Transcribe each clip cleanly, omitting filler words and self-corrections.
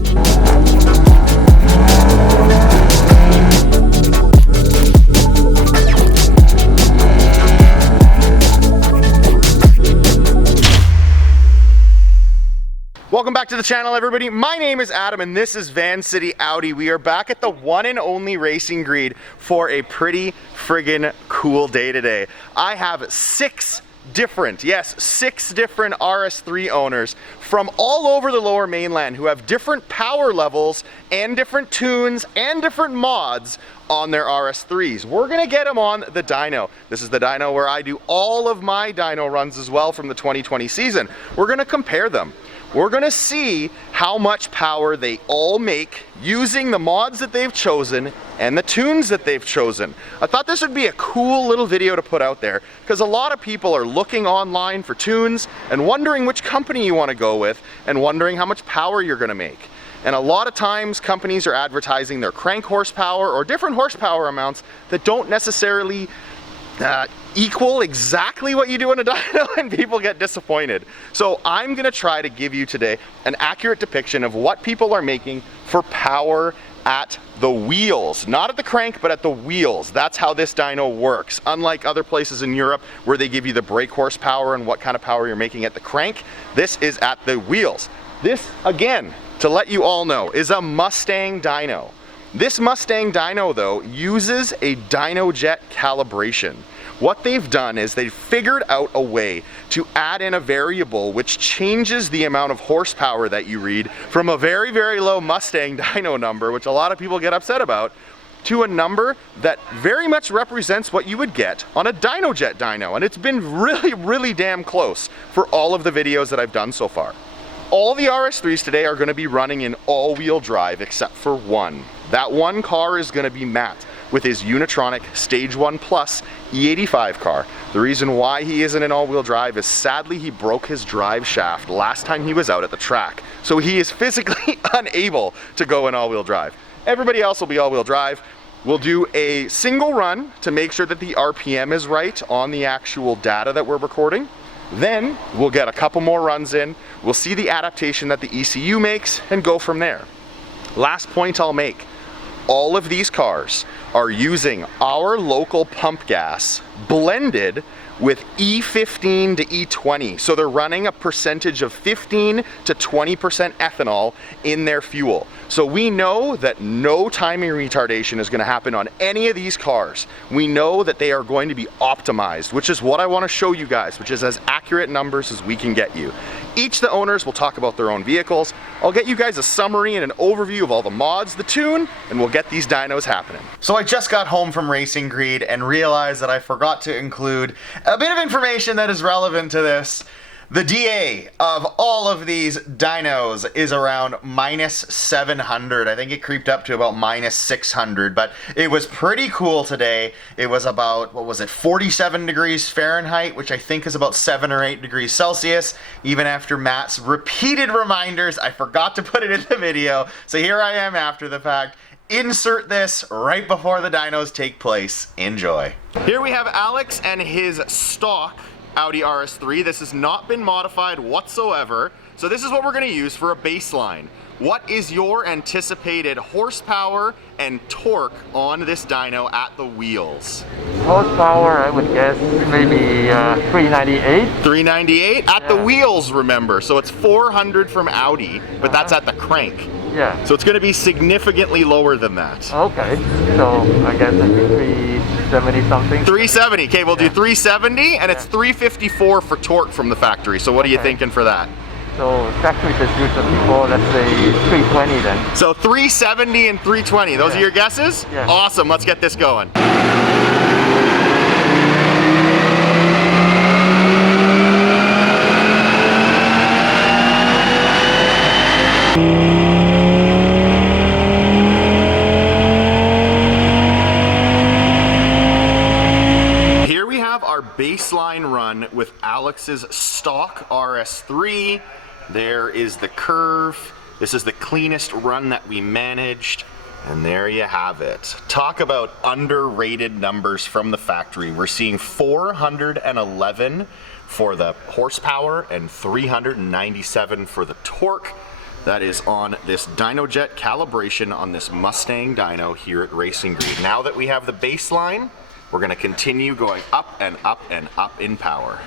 Welcome back to the channel, everybody. My name is Adam and this is Vancity Audi. We are back at the one and only racing grid for a pretty friggin' cool day today. I have six different RS3 owners from all over the lower mainland who have different power levels and different tunes and different mods on their RS3s. We're gonna get them on the dyno. This is the dyno where I do all of my dyno runs as well from the 2020 season. We're gonna compare them. We're gonna see how much power they all make using the mods that they've chosen and the tunes that they've chosen. I thought this would be a cool little video to put out there because a lot of people are looking online for tunes and wondering which company you want to go with and wondering how much power you're gonna make. And a lot of times companies are advertising their crank horsepower or different horsepower amounts that don't necessarily equal exactly what you do in a dyno, and people get disappointed. So I'm gonna try to give you today an accurate depiction of what people are making for power at the wheels. Not at the crank, but at the wheels. That's how this dyno works. Unlike other places in Europe where they give you the brake horsepower and what kind of power you're making at the crank, this is at the wheels. This, again, to let you all know, is a Mustang dyno. This Mustang dyno, though, uses a dyno'd calibration. What they've done is they've figured out a way to add in a variable which changes the amount of horsepower that you read from a very, very low Mustang dyno number, which a lot of people get upset about, to a number that very much represents what you would get on a dyno'd dyno. And it's been really, really damn close for all of the videos that I've done so far. All the RS3s today are going to be running in all-wheel drive except for one. That one car is going to be Matt with his Unitronic Stage 1 Plus E85 car. The reason why he isn't in all-wheel drive is sadly he broke his drive shaft last time he was out at the track. So he is physically unable to go in all-wheel drive. Everybody else will be all-wheel drive. We'll do a single run to make sure that the RPM is right on the actual data that we're recording. Then we'll get a couple more runs in, we'll see the adaptation that the ECU makes and go from there. Last point I'll make, all of these cars are using our local pump gas blended with E15 to E20. So they're running a percentage of 15 to 20% ethanol in their fuel. So we know that no timing retardation is going to happen on any of these cars. We know that they are going to be optimized, which is what I want to show you guys, which is as accurate numbers as we can get you. Each of the owners will talk about their own vehicles. I'll get you guys a summary and an overview of all the mods, the tune, and we'll get these dynos happening. So I just got home from Racing Grid and realized that I forgot to include a bit of information that is relevant to this. The DA of all of these dynos is around -700. I think it creeped up to about -600, but it was pretty cool today. It was about, what was it, 47 degrees Fahrenheit, which I think is about 7 or 8 degrees Celsius. Even after Matt's repeated reminders, I forgot to put it in the video. So here I am after the fact. Insert this right before the dynos take place. Enjoy. Here we have Alex and his stock Audi RS3. This has not been modified whatsoever. So this is what we're going to use for a baseline. What is your anticipated horsepower and torque on this dyno at the wheels? Horsepower, I would guess maybe 398. 398 at the wheels, remember. So it's 400 from Audi, but that's at the crank. Yeah. So it's going to be significantly lower than that. Okay. So I guess it'd be 370 something. 370. Okay, we'll do 370, and it's 354 for torque from the factory. So what are you thinking for that? So factory just used it before, let's say 320 then. So 370 and 320, those are your guesses? Yeah. Awesome, let's get this going. Here we have our baseline run with Alex's stock RS3. There is the curve. This is the cleanest run that we managed. And there you have it. Talk about underrated numbers from the factory. We're seeing 411 for the horsepower and 397 for the torque. that is on this DynoJet calibration on this Mustang dyno here at Racing Green. Now that we have the baseline, we're gonna continue going up and up and up in power.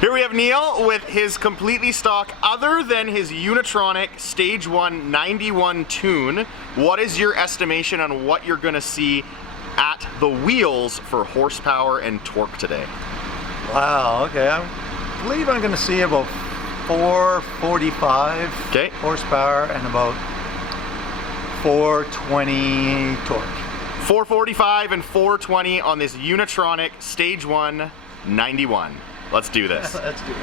Here we have Neil with his completely stock, other than his Unitronic Stage 1 91 tune. What is your estimation on what you're gonna see at the wheels for horsepower and torque today? Wow, okay. I believe I'm going to see about 445 horsepower and about 420 torque. 445 and 420 on this Unitronic Stage 1 91. Let's do this. Let's do it.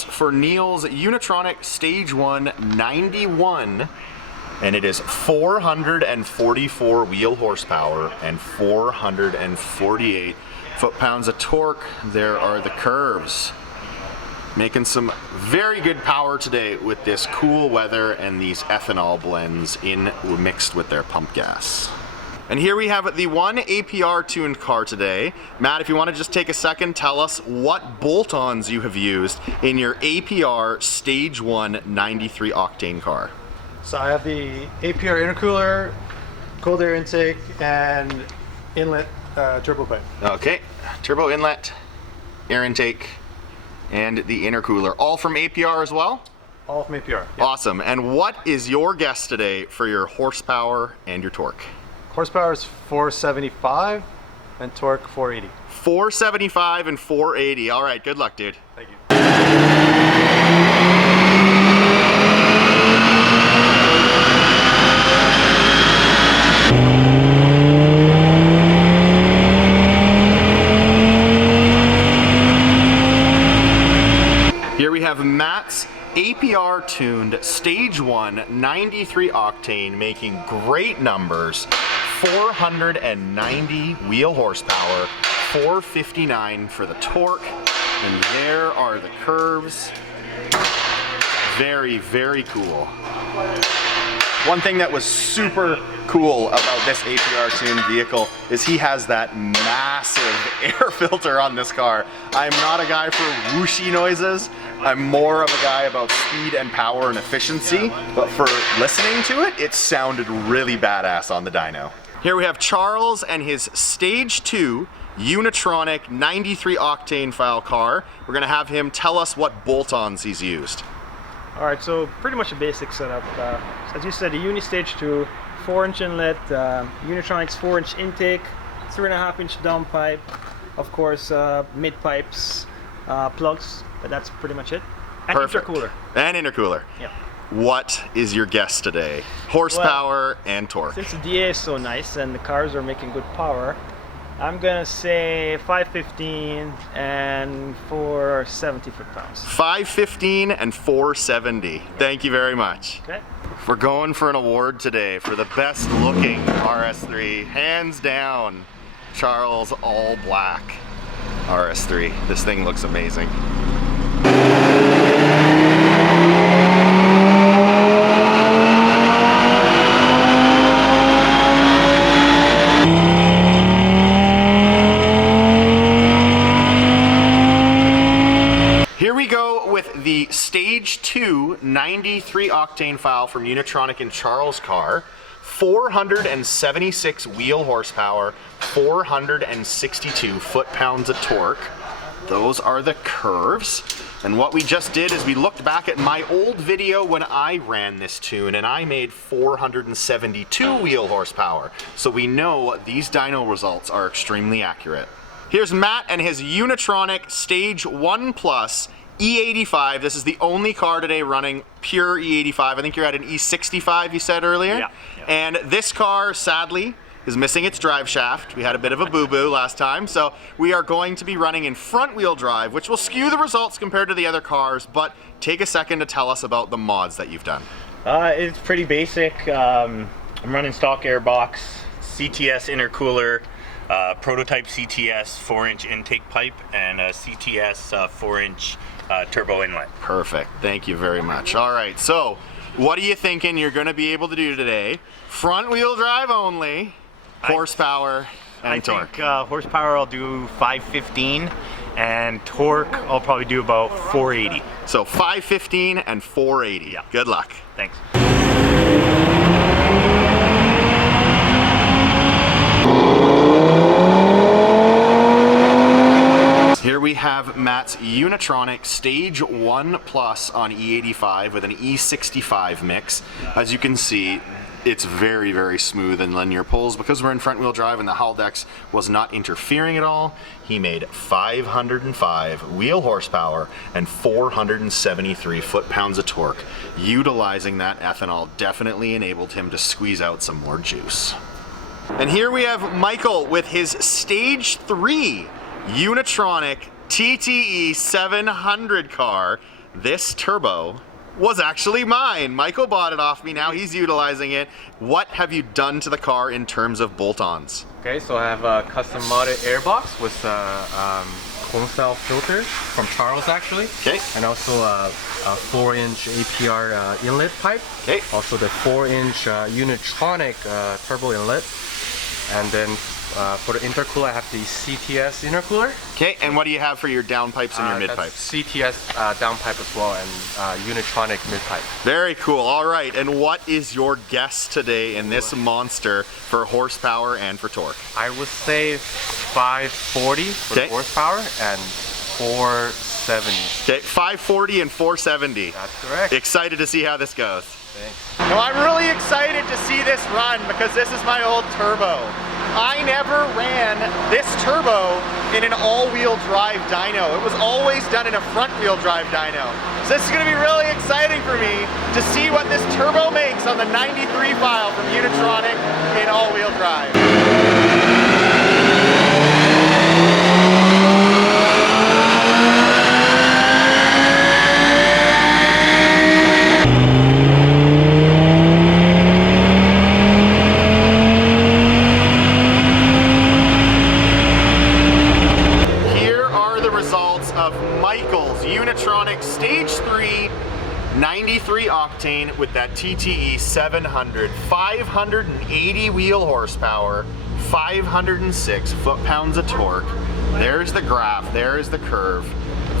For Neil's Unitronic Stage 1 91, and it is 444 wheel horsepower and 448 foot-pounds of torque. There are the curves. Making some very good power today with this cool weather and these ethanol blends mixed with their pump gas. And here we have the one APR tuned car today. Matt, if you want to just take a second, tell us what bolt-ons you have used in your APR Stage 1 93 octane car. So I have the APR intercooler, cold air intake, and inlet turbo pipe. Okay, turbo inlet, air intake, and the intercooler. All from APR as well? All from APR. Yep. Awesome. And what is your guess today for your horsepower and your torque? Horsepower is 475 and torque 480. 475 and 480. All right, good luck, dude. Thank you. Here we have Matt's APR tuned Stage 1 93 octane making great numbers. 490 wheel horsepower, 459 for the torque, and there are the curves. Very, very cool. One thing that was super cool about this APR tuned vehicle is he has that massive air filter on this car. I'm not a guy for whooshy noises. I'm more of a guy about speed and power and efficiency, but for listening to it, it sounded really badass on the dyno. Here we have Charles and his Stage 2 Unitronic 93 octane file car. We're gonna have him tell us what bolt-ons he's used. All right, so pretty much a basic setup. As you said, the Uni Stage 2, 4-inch inlet, Unitronic's 4-inch intake, 3.5-inch downpipe, of course, mid pipes, plugs, but that's pretty much it. And Perfect. Intercooler. And intercooler. Yeah. What is your guess today? Horsepower and torque. Since the DA is so nice and the cars are making good power, I'm gonna say 515 and 470 foot-pounds. 515 and 470. Thank you very much. Okay. We're going for an award today for the best looking RS3. Hands down, Charles all black RS3. This thing looks amazing. The Stage 2 93 octane file from Unitronic and Charles' car, 476 wheel horsepower, 462 foot-pounds of torque. Those are the curves. And what we just did is we looked back at my old video when I ran this tune, and I made 472 wheel horsepower. So we know these dyno results are extremely accurate. Here's Matt and his Unitronic Stage 1 Plus E85. This is the only car today running pure E85. I think you're at an E65, you said earlier. Yeah. And this car, sadly, is missing its drive shaft. We had a bit of a boo-boo last time, so we are going to be running in front-wheel drive, which will skew the results compared to the other cars, but take a second to tell us about the mods that you've done. It's pretty basic. I'm running stock airbox, CTS intercooler, prototype CTS 4-inch intake pipe and a CTS 4-inch turbo inlet. Perfect. Thank you very much. All right, so what are you thinking you're going to be able to do today? Front wheel drive only, horsepower and torque. I think horsepower I'll do 515 and torque I'll probably do about 480. So 515 and 480. Yeah. Good luck. Thanks. Here we have Matt's Unitronic Stage 1 Plus on E85 with an E65 mix. As you can see, it's very, very smooth and linear pulls. Because we're in front wheel drive and the Haldex was not interfering at all, he made 505 wheel horsepower and 473 foot-pounds of torque. Utilizing that ethanol definitely enabled him to squeeze out some more juice. And here we have Michael with his Stage 3 Unitronic TTE 700 car. This turbo was actually mine. Michael bought it off me, now he's utilizing it. What have you done to the car in terms of bolt-ons? Okay, so I have a custom modded airbox with cone style filters from Charles actually. Okay. And also a 4-inch APR inlet pipe. Okay. Also the 4-inch Unitronic turbo inlet. And then for the intercooler, I have the CTS intercooler. Okay, and what do you have for your down pipes and your mid pipes? CTS down pipe as well, and Unitronic mid pipe. Very cool. All right, and what is your guess today in this monster for horsepower and for torque? I would say 540 for the horsepower and 470. Okay, 540 and 470. That's correct. Excited to see how this goes. Thanks. Now I'm really excited to see this run because this is my old turbo. I never ran this turbo in an all-wheel drive dyno. It was always done in a front-wheel drive dyno. So this is going to be really exciting for me to see what this turbo makes on the 93 file from Unitronic in all-wheel drive. Unitronic Stage 3 93 octane with that TTE 700, 580 wheel horsepower, 506 foot-pounds of torque. There's the graph, there's the curve.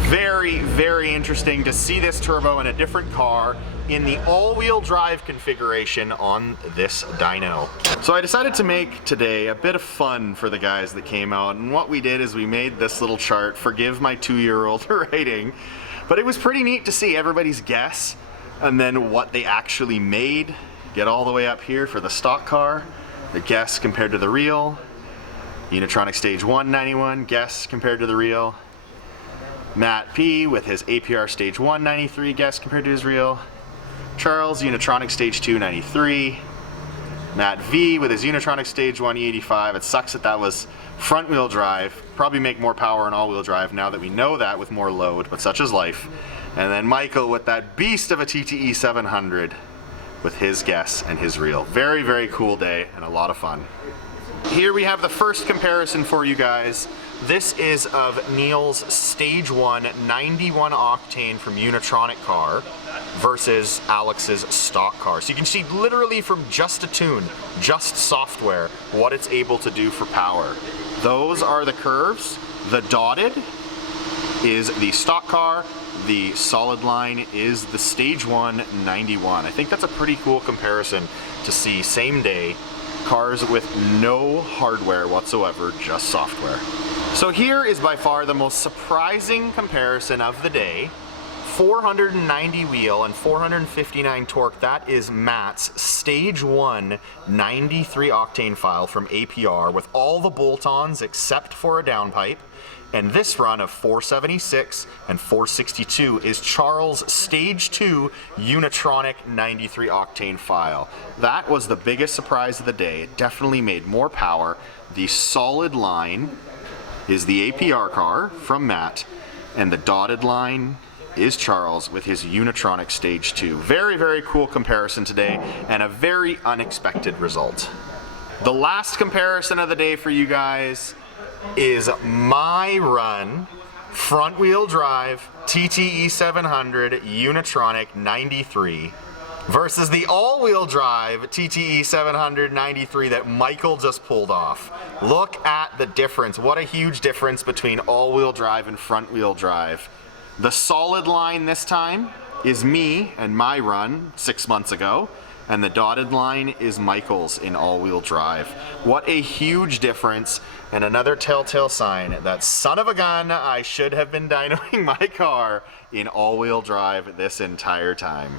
Very, very interesting to see this turbo in a different car in the all-wheel drive configuration on this dyno. So I decided to make today a bit of fun for the guys that came out, and what we did is we made this little chart. Forgive my 2-year-old writing, but it was pretty neat to see everybody's guess and then what they actually made. Get all the way up here for the stock car, the guess compared to the real. Unitronic Stage 191, guess compared to the real. Matt P with his APR Stage 193 guess compared to his real. Charles, Unitronic Stage 293. Matt V with his Unitronic Stage 185. It sucks that was front wheel drive. Probably make more power in all wheel drive now that we know that with more load, but such is life. And then Michael with that beast of a TTE 700 with his guess and his reel. Very, very cool day and a lot of fun. Here we have the first comparison for you guys. This is of Neil's Stage 1 91 octane from Unitronic car versus Alex's stock car. So you can see literally from just a tune, just software, what it's able to do for power. Those are the curves. The dotted is the stock car. The solid line is the Stage 1 91. I think that's a pretty cool comparison to see same day cars with no hardware whatsoever, just software. So here is by far the most surprising comparison of the day. 490 wheel and 459 torque. That is Matt's Stage 1 93 octane file from APR with all the bolt-ons except for a downpipe. And this run of 476 and 462 is Charles' Stage 2 Unitronic 93 octane file. That was the biggest surprise of the day. It definitely made more power. The solid line is the APR car from Matt, and the dotted line is Charles with his Unitronic Stage 2. Very, very cool comparison today, and a very unexpected result. The last comparison of the day for you guys is my run front wheel drive TTE 700 Unitronic 93 versus the all-wheel drive TTE 793 that Michael just pulled off. Look at the difference. What a huge difference between all-wheel drive and front-wheel drive. The solid line this time is me and my run 6 months ago, and the dotted line is Michael's in all-wheel drive. What a huge difference, and another telltale sign that son of a gun, I should have been dynoing my car in all-wheel drive this entire time.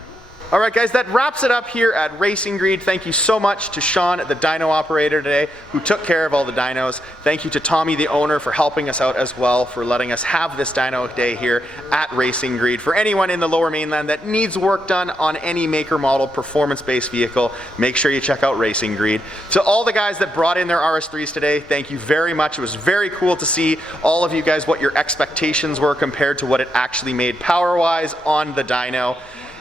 All right, guys, that wraps it up here at Racing Greed. Thank you so much to Sean, the dyno operator today, who took care of all the dynos. Thank you to Tommy, the owner, for helping us out as well, for letting us have this dyno day here at Racing Greed. For anyone in the Lower Mainland that needs work done on any maker model performance-based vehicle, make sure you check out Racing Greed. To all the guys that brought in their RS3's today, thank you very much. It was very cool to see all of you guys what your expectations were compared to what it actually made power-wise on the dyno.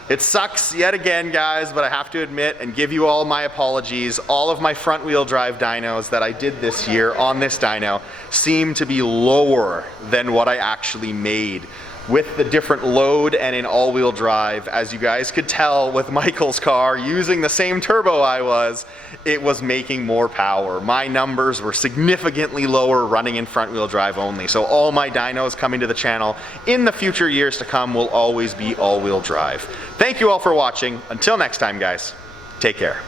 It sucks yet again, guys, but I have to admit and give you all my apologies. All of my front wheel drive dynos that I did this year on this dyno seem to be lower than what I actually made with the different load and in all-wheel drive. As you guys could tell with Michael's car, using the same turbo I was, it was making more power. My numbers were significantly lower running in front-wheel drive only. So all my dynos coming to the channel in the future years to come will always be all-wheel drive. Thank you all for watching. Until next time, guys, take care.